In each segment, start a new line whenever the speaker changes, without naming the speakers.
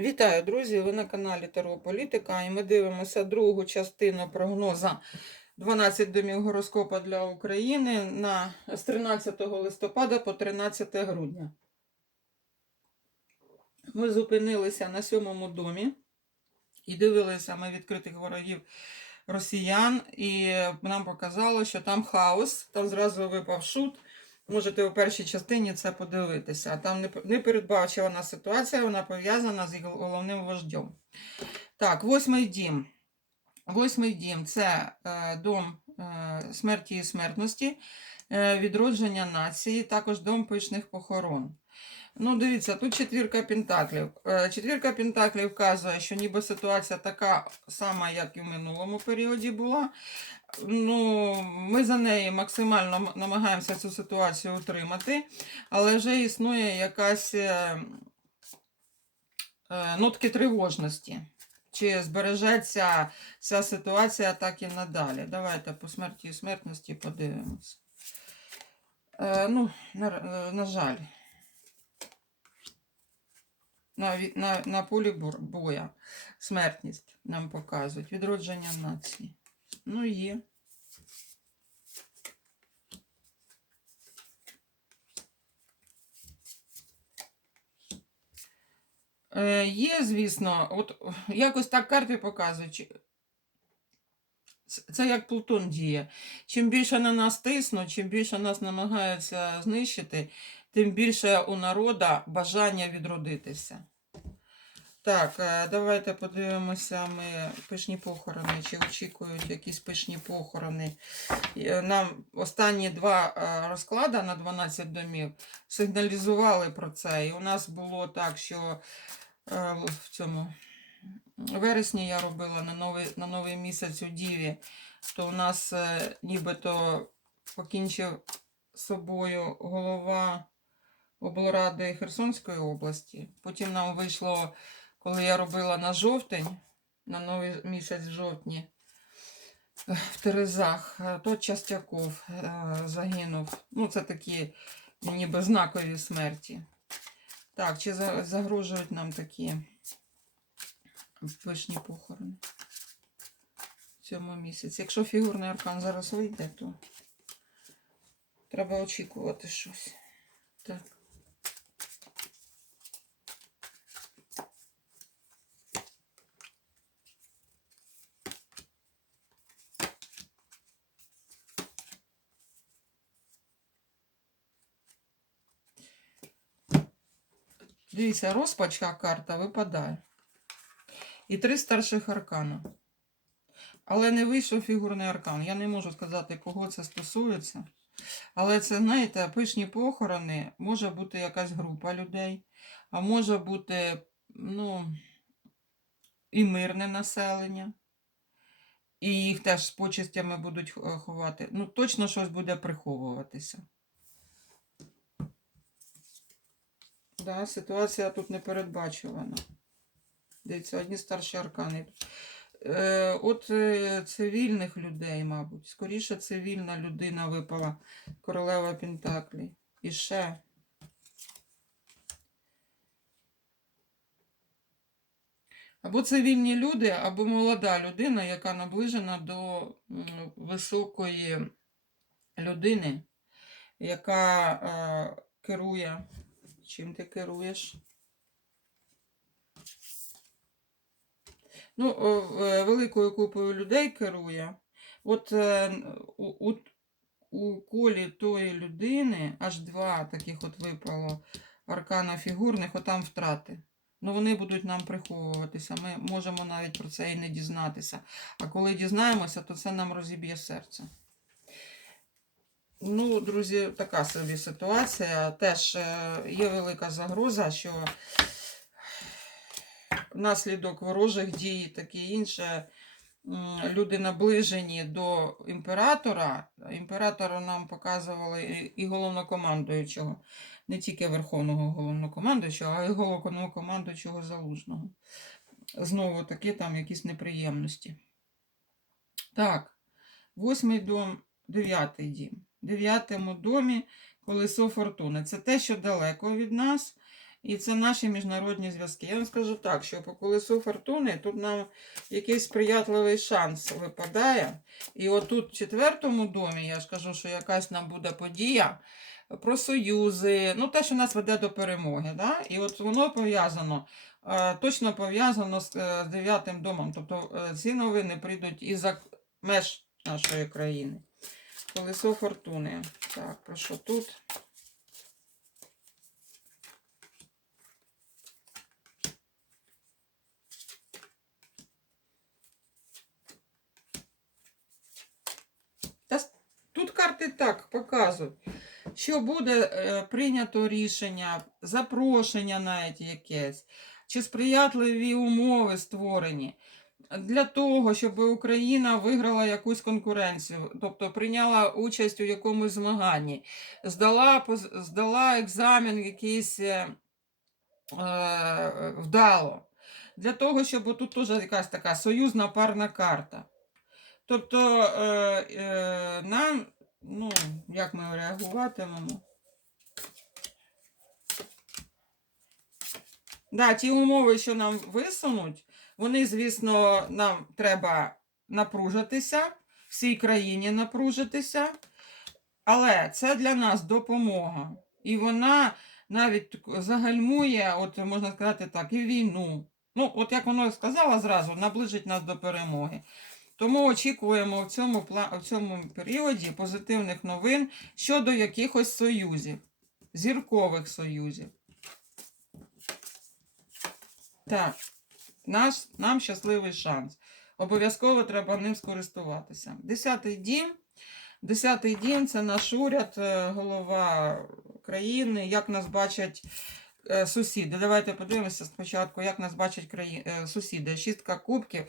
Вітаю, друзі! Ви на каналі Таро Політика, і ми дивимося другу частину прогноза 12 домів гороскопа для України на з 13 листопада по 13 грудня. Ми зупинилися на сьомому домі і дивилися ми відкритих ворогів росіян, і нам показало, що там хаос, там зразу випав шут. Можете у першій частині це подивитися. Там не- непередбачувана ситуація, вона пов'язана з головним вождем. Так, восьмий дім. Восьмий дім це е, дом е, смерті і смертності, е, відродження нації, також дом пишних похорон. Ну, дивіться, тут четвірка пентаклів. Е, Четвірка пентаклів вказує, що ніби ситуація така сама, як і в минулому періоді була. Ну, ми за неї максимально намагаємося цю ситуацію утримати, але вже існує якась е, е, нотки тривожності. Чи збережеться ця ситуація так і надалі? Давайте по смерті і смертності подивимось. Ну, на, на жаль. На, на, на полі боя смертність нам показують. Відродження нації. Ну, є. Е, є, звісно, от якось так карти показують. Це- як Плутон діє. Чим більше на нас тиснуть, чим більше нас намагаються знищити, тим більше у народа бажання відродитися. Так, е, давайте подивимося ми пишні похорони, чи очікують якісь пишні похорони. Е, Нам останні два е, розклади на 12 домів сигналізували про це. І у нас було так, що в цьому вересні я робила на новий, на новий місяць у Діві, то у нас нібито покінчив собою голова облради Херсонської області. Потім нам вийшло, коли я робила на жовтень, на новий місяць жовтні, в Терезах, е, то Частяков е, загинув. Ну, це такі ніби знакові смерті. Так, чи загрожують нам такі пишні похорони в цьому місяці? Якщо фігурний аркан зараз вийде, то треба очікувати щось. Так. Дивіться, розпачка карта випадає. І три старших аркана. Але не вийшов фігурний аркан. Я не можу сказати, кого це стосується. Але це, знаєте, пишні похорони, може бути якась група людей, а може бути, ну, і мирне населення. І їх теж з почестями будуть е, ховати. Ну, точно щось буде приховуватися. Да, ситуація тут не передбачувана. Дивіться, одні старші аркани. Е, от е, цивільних людей, мабуть. Скоріше цивільна людина випала. Королева Пентаклі. І ще. Або цивільні люди, або молода людина, яка наближена до високої людини, яка е, керує. Чим ти керуєш? Ну, е, великою купою людей керує. От е, у, у, у колі тої людини аж два таких от випало аркана фігурних, отам втрати. Ну, вони будуть нам приховуватися. Ми можемо навіть про це і не дізнатися. А коли дізнаємося, то це нам розіб'є серце. Ну, друзі, така собі ситуація. Теж е, є велика загроза, що внаслідок ворожих дій, таке інше, люди наближені до імператора. Імператора нам показували і- головнокомандуючого, не тільки верховного головнокомандуючого, а й головнокомандуючого залужного. Знову таки там якісь неприємності. Так, восьмий дом, дев'ятий дім. Дев'ятому домі колесо фортуни. Це те, що далеко від нас. І це наші міжнародні зв'язки. Я вам скажу так, що по колесу фортуни тут нам якийсь сприятливий шанс випадає. І отут в четвертому домі, я ж кажу, що якась нам буде подія про союзи, ну те, що нас веде до перемоги. Да? І от воно пов'язано, е, точно пов'язано з е, дев'ятим домом. Тобто е, ці новини прийдуть із-за меж нашої країни. Колесо фортуни. Так, про що тут? Та тут карти так показують, що буде е, прийнято рішення, запрошення навіть якесь, чи сприятливі умови створені для того, щоб Україна виграла якусь конкуренцію, тобто прийняла участь у якомусь змаганні, здала, здала екзамен якийсь е, е, вдало. Для того, щоб тут теж якась така союзна парна карта. Тобто е, е, нам, ну, як ми реагуватимемо? Да, ті умови, що нам висунуть, вони, звісно, нам треба напружитися, всій країні напружитися. Але це для нас допомога. І вона навіть загальмує, от можна сказати так, і війну. Ну, от як воно сказала зразу, наближить нас до перемоги. Тому очікуємо в цьому, в цьому періоді позитивних новин щодо якихось союзів, зіркових союзів. Так, наш, нам щасливий шанс. Обов'язково треба ним скористуватися. Десятий дім. Десятий дім це наш уряд, е, голова країни, як нас бачать е, сусіди. Давайте подивимося спочатку, як нас бачать краї... е, сусіди. Шістка кубків,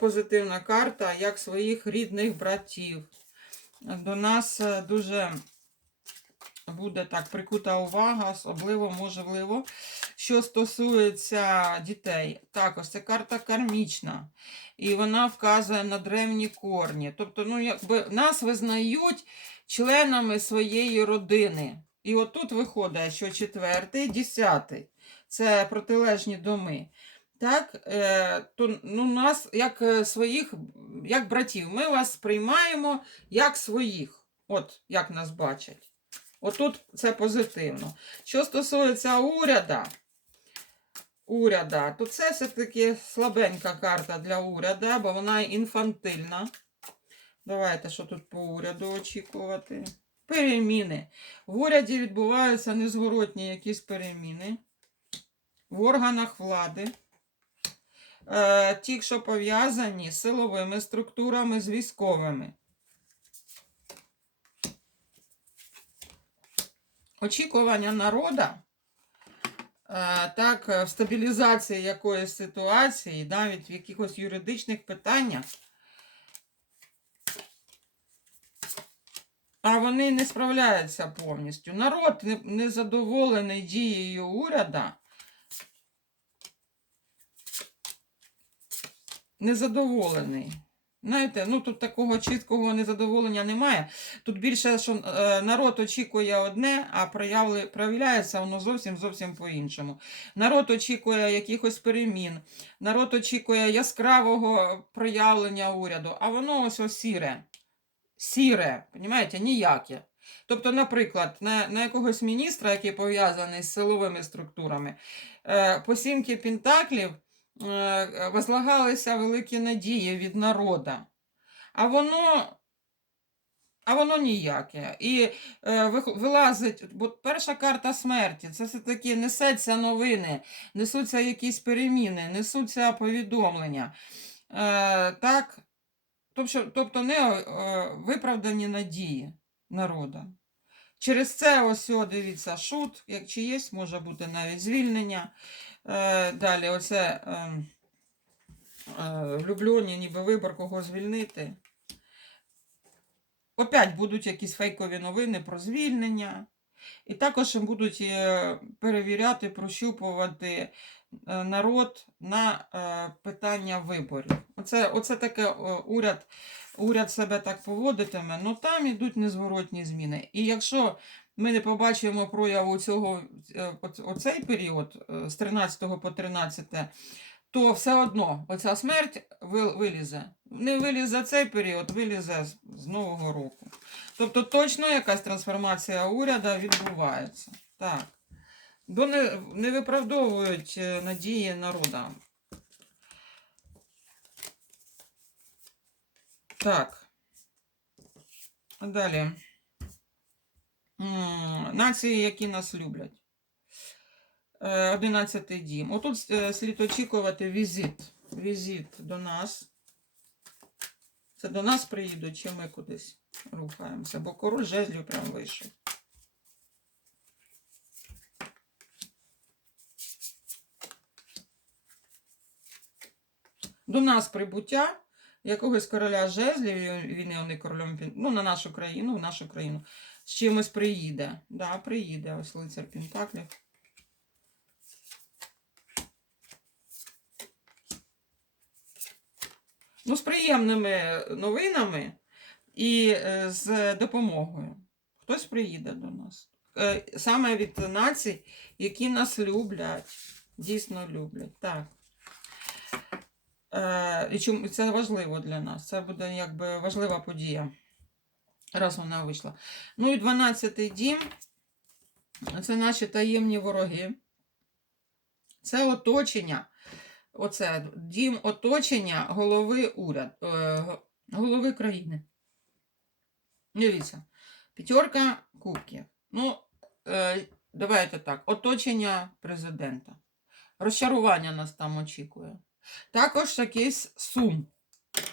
позитивна карта, як своїх рідних братів. До нас дуже буде так прикута увага, особливо можливо, що стосується дітей. Також це карта кармічна, і вона вказує на древні корні. Тобто, ну, якби нас визнають членами своєї родини. І отут виходить, що четвертий, десятий це протилежні доми. Так, е, то ну, нас як е, своїх, як братів, ми вас сприймаємо як своїх. От як нас бачать. Отут це позитивно. Що стосується уряда, уряда, то це все-таки слабенька карта для уряда, бо вона інфантильна. Давайте, що тут по уряду очікувати. Переміни. В уряді відбуваються незворотні якісь переміни в органах влади. Е, ті, що пов'язані з силовими структурами, з військовими. Очікування народа, е, так, е, в стабілізації якоїсь ситуації, навіть в якихось юридичних питаннях, а вони не справляються повністю. Народ не- незадоволений дією уряда, незадоволений. Знаєте, ну тут такого чіткого незадоволення немає. Тут більше, що е, народ очікує одне, а проявляється воно зовсім зовсім по-іншому. Народ очікує якихось перемін, народ очікує яскравого проявлення уряду, а воно ось ось сіре. Сіре, розумієте, ніяке. Тобто, наприклад, на, на якогось міністра, який пов'язаний з силовими структурами, е, по сімки Пентаклів возлагалися великі надії від народа. А воно, а воно ніяке. І е, вилазить, бо перша карта смерті це все-таки несеться новини, несуться якісь переміни, несуться повідомлення. Е, так, тобто, тобто не е, виправдані надії народа. Через це ось, дивіться, шут, як чи є, може бути навіть звільнення. Е, далі, оце е, е, влюблені, ніби вибор, кого звільнити. Опять будуть якісь фейкові новини про звільнення. І також будуть е, перевіряти, прощупувати е, народ на е, питання виборів. Оце, оце таке е, уряд, уряд себе так поводитиме, ну там ідуть незворотні зміни. І якщо ми не побачимо прояву цього е, оцей період е, з 13 по 13, то все одно оця смерть вилізе. Не вилізе цей період, вилізе з- Нового року. Тобто точно якась трансформація уряду відбувається. Так. Бо не, не виправдовують е, надії народа. Так. Далі. Нації, які нас люблять. Е, Одинадцятий дім. Отут е, слід очікувати візит. Візит до нас. Це до нас приїдуть, чи ми кудись рухаємося, бо король жезлів прям вийшов. До нас прибуття якогось короля жезлів, він є не королем, ну, на нашу країну, в нашу країну, з чимось приїде. Да, приїде, ось лицар Пентаклів. Ну, з приємними новинами і е, з допомогою. Хтось приїде до нас. Е, Саме від націй, які нас люблять, дійсно люблять. Так. Е, І чому це важливо для нас? Це буде якби важлива подія, раз вона вийшла. Ну і 12-й дім це наші таємні вороги. Це оточення. Оце дім оточення голови уряд, е, голови країни. Дивіться. П'ятерка кубків. Ну, е, давайте так. Оточення президента. Розчарування нас там очікує. Також якийсь сум.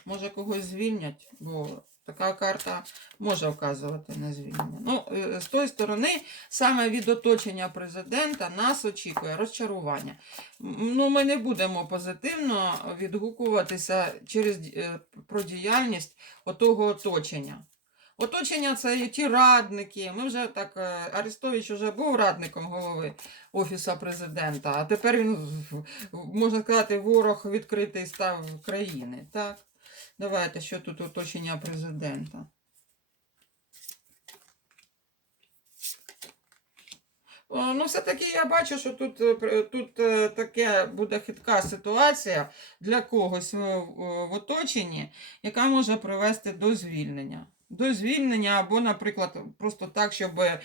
Може когось звільнять, бо така карта може вказувати на звільнення. Ну, е, з тої сторони, саме від оточення президента нас очікує розчарування. Ну, ми не будемо позитивно відгукуватися через е, про діяльність отого оточення. Оточення це і ті радники. Ми вже так, е, Арестович вже був радником голови Офісу президента, а тепер він, можна сказати, ворог відкритий став країни. Так? Давайте, що тут оточення президента. Ну, все-таки я бачу, що тут, е, тут е, таке буде хитка ситуація для когось в, оточенні, яка може привести до звільнення. До звільнення, або, наприклад, просто так, щоб е,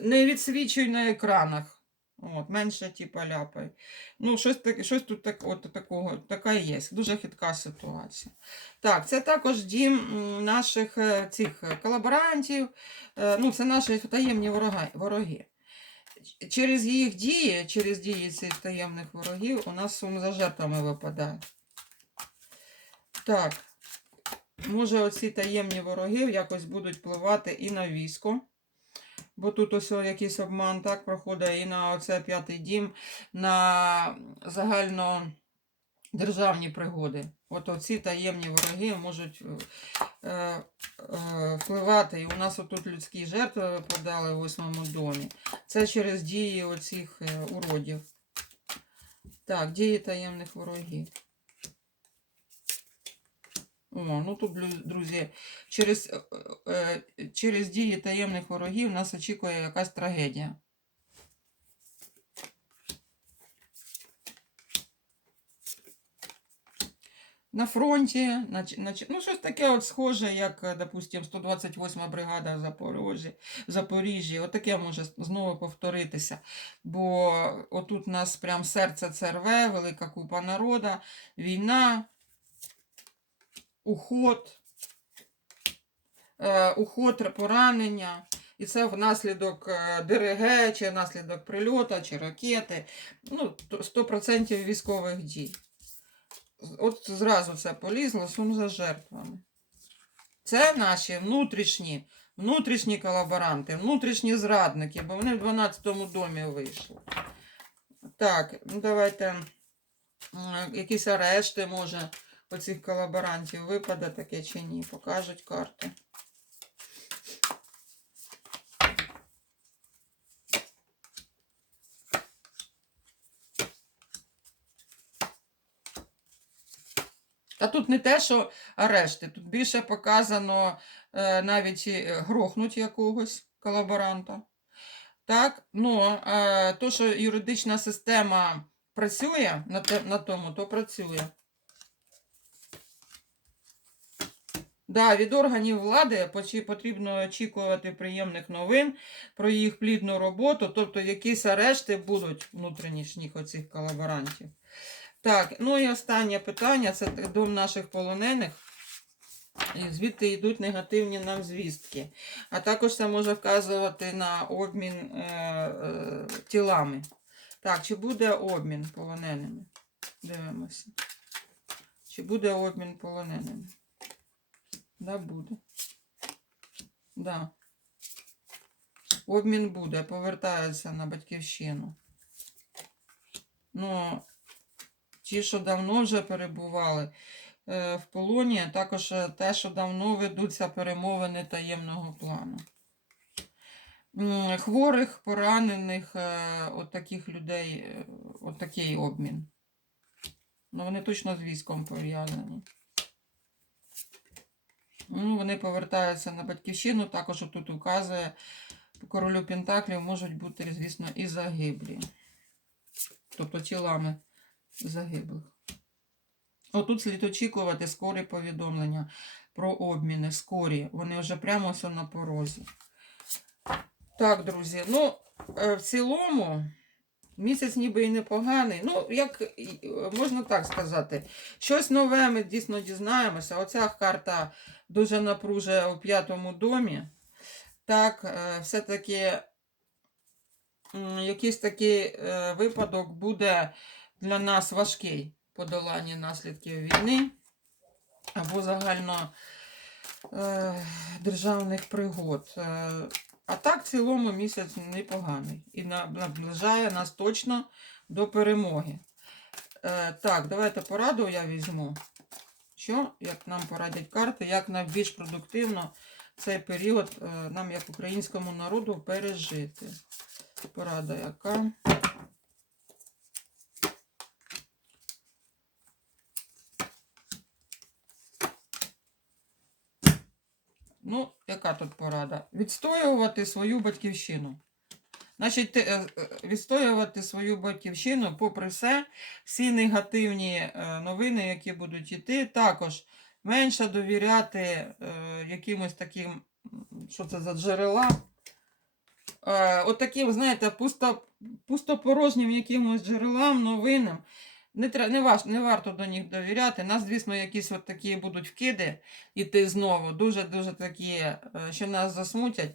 не відсвічуй на екранах. От, менше типа ляпай. Ну, щось, таке, щось тут так, от, такого, така є. Дуже хитка ситуація. Так, це також дім наших е, цих колаборантів. Е, Ну, це наші таємні вороги. вороги. Через їх дії, через дії цих таємних ворогів, у нас сум за жертвами випадає. Так, може, оці таємні вороги якось будуть впливати і на військо. Бо тут ось якийсь обман так проходить і на оце п'ятий дім, на загально державні пригоди. От оці таємні вороги можуть е, е, впливати. І у нас отут людські жертви випадали в восьмому домі. Це через дії оцих е, уродів. Так, дії таємних ворогів. О, ну тут, друзі, через, е, е, через дії таємних ворогів нас очікує якась трагедія. На фронті, на, на, ну щось таке от схоже, як, е, допустим, 128 бригада в Запорожжі, в Запоріжжі. Отаке може знову повторитися. Бо отут у нас прям серце це рве, велика купа народа, війна, уход, е, уход, поранення. І це внаслідок е, ДРГ, чи внаслідок прильоту, чи ракети. Ну, 100% військових дій. От зразу це полізло, сум за жертвами. Це наші внутрішні, внутрішні колаборанти, внутрішні зрадники, бо вони в 12-му домі вийшли. Так, ну давайте якісь арешти, може, оцих колаборантів випаде таке чи ні, покажуть карти. Та тут не те, що арешти, тут більше показано е, навіть е, грохнуть якогось колаборанта. Так, ну, е, то, що юридична система працює на, те, на тому, то працює. Да, від органів влади потрібно очікувати приємних новин про їх плідну роботу, тобто якісь арешти будуть внутрішніх оцих колаборантів. Так, ну і останнє питання це до наших полонених. І звідти йдуть негативні нам звістки. А також це може вказувати на обмін е, е, тілами. Так, чи буде обмін полоненими? Дивимося. Чи буде обмін полоненими? Да, буде. Да. Обмін буде, повертаються на батьківщину. Ну, ті, що давно вже перебували е, в полоні, також е, те, що давно ведуться перемовини таємного плану. Хворих, поранених, е, от таких людей, е, от такий обмін. Ну, вони точно з військом пов'язані. Ну, вони повертаються на батьківщину, також тут указує по королю Пентаклів можуть бути, звісно, і загиблі. Тобто тілами загиблих. Отут слід очікувати скорі повідомлення про обміни. Скорі. Вони вже прямо все на порозі. Так, друзі, ну, е, в цілому, місяць ніби і непоганий. Ну, як можна так сказати, щось нове ми дійсно дізнаємося. Оця карта дуже напружує у п'ятому домі. Так, е, все-таки якийсь такий е, випадок буде для нас важкий подолання наслідків війни або загально е, державних пригод. А так, в цілому місяць непоганий і наближає нас точно до перемоги. Е, так, давайте пораду я візьму. Що, як нам порадять карти, як нам більш продуктивно цей період е, нам, як українському народу, пережити. Порада яка? Ну, яка тут порада? Відстоювати свою батьківщину. Значить, е, е, відстоювати свою батьківщину, попри все, всі негативні е, новини, які будуть йти, також менше довіряти якимось таким, що це за джерела. Е, от знаєте, пусто, пустопорожнім якимось джерелам, новинам. Не, треба, не, важ, не варто до них довіряти. Нас, звісно, якісь от такі будуть вкиди іти знову, дуже-дуже такі, е, що нас засмутять.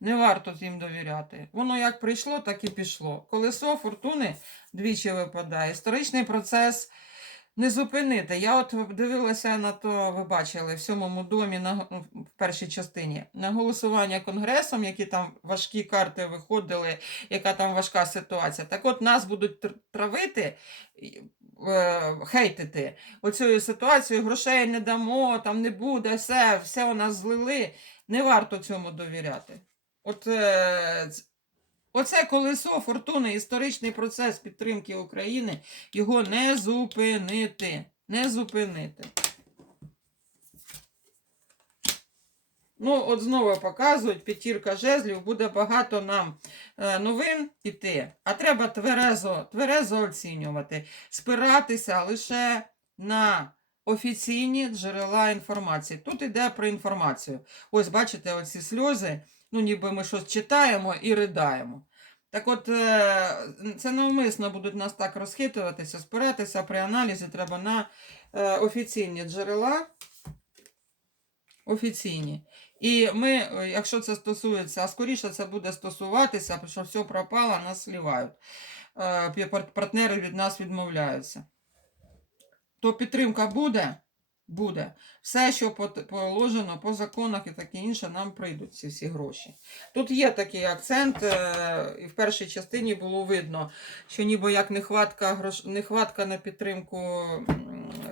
Не варто їм довіряти. Воно як прийшло, так і пішло. Колесо фортуни двічі випадає. Історичний процес не зупинити. Я от дивилася на то, ви бачили, в сьомому домі на, в першій частині на голосування конгресом, які там важкі карти виходили, яка там важка ситуація. Так от нас будуть травити. е, Хейтити оцю ситуацію, грошей не дамо, там не буде, все, все у нас злили. Не варто цьому довіряти. От, е, оце колесо фортуни, історичний процес підтримки України, його не зупинити. Не зупинити. Ну, от знову показують, п'ятірка жезлів, буде багато нам е, новин іти, а треба тверезо, тверезо оцінювати, спиратися лише на офіційні джерела інформації. Тут йде про інформацію. Ось бачите, оці сльози, ну ніби ми щось читаємо і ридаємо. Так от, е, це навмисно будуть нас так розхитуватися, спиратися при аналізі треба на е, офіційні джерела. Офіційні. І ми, е, якщо це стосується, а скоріше це буде стосуватися, що все пропало, нас слівають. Партнери від нас відмовляються. То підтримка буде? Буде. Все, що положено по законах і таке інше, нам прийдуть ці всі гроші. Тут є такий акцент, е, і в першій частині було видно, що ніби як нехватка, грош... нехватка на підтримку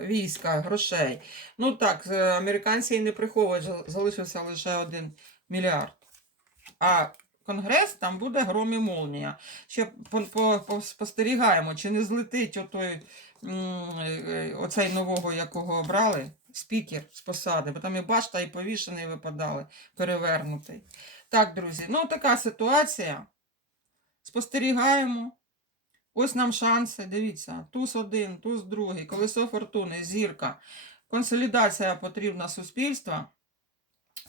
війська, грошей. Ну так, американці і не приховують, залишився лише один мільярд. А Конгрес там буде гром і молнія. Ще по- по- по- спостерігаємо, чи не злетить отой, оцей нового, якого обрали, спікер з посади, бо там і башта, і повішений випадали, перевернутий. Так, друзі, ну така ситуація. Спостерігаємо. Ось нам шанси. Дивіться, туз один, туз другий, колесо фортуни, зірка. Консолідація потрібна суспільства.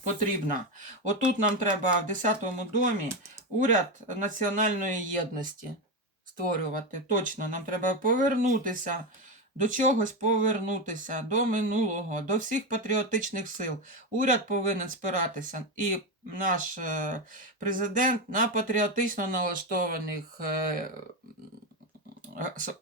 Потрібна. Отут нам треба в 10-му домі уряд національної єдності створювати. Точно, нам треба повернутися до чогось повернутися, до минулого, до всіх патріотичних сил. Уряд повинен спиратися, і наш е, президент на патріотично налаштованих е,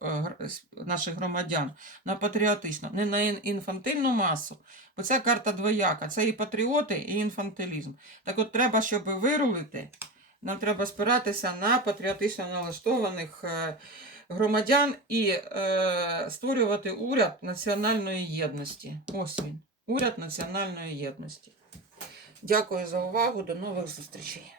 е, наших громадян, на патріотично, не на інфантильну масу. Бо ця карта двояка, це і патріоти, і інфантилізм. Так от треба, щоб вирулити, нам треба спиратися на патріотично налаштованих е, громадян і е, створювати уряд національної єдності. Ось він. Уряд національної єдності. Дякую за увагу. До нових зустрічей.